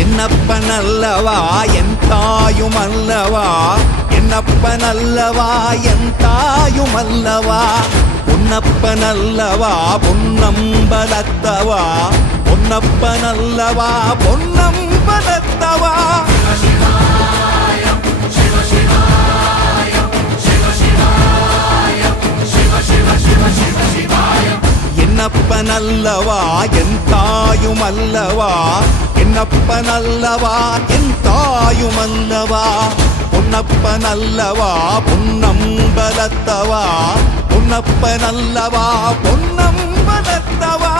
என்னப்பனல்லவா என் தாயுமல்லவா, என்னப்பனல்லவா என் தாயுமல்லவா, பொன்னப்பனல்லவா பொன்னம்பலத்தவா, பொன்னப்பனல்லவா பொன்னம்பலத்தவா. என்னப்பனல்லவா என் தாயுமல்லவா, என்னப்பனல்லவா என் தாயுமல்லவா, பொன்னப்பனல்லவா பொன்னம்பலத்தவா, பொன்னப்பனல்லவா பொன்னம்பலத்தவா.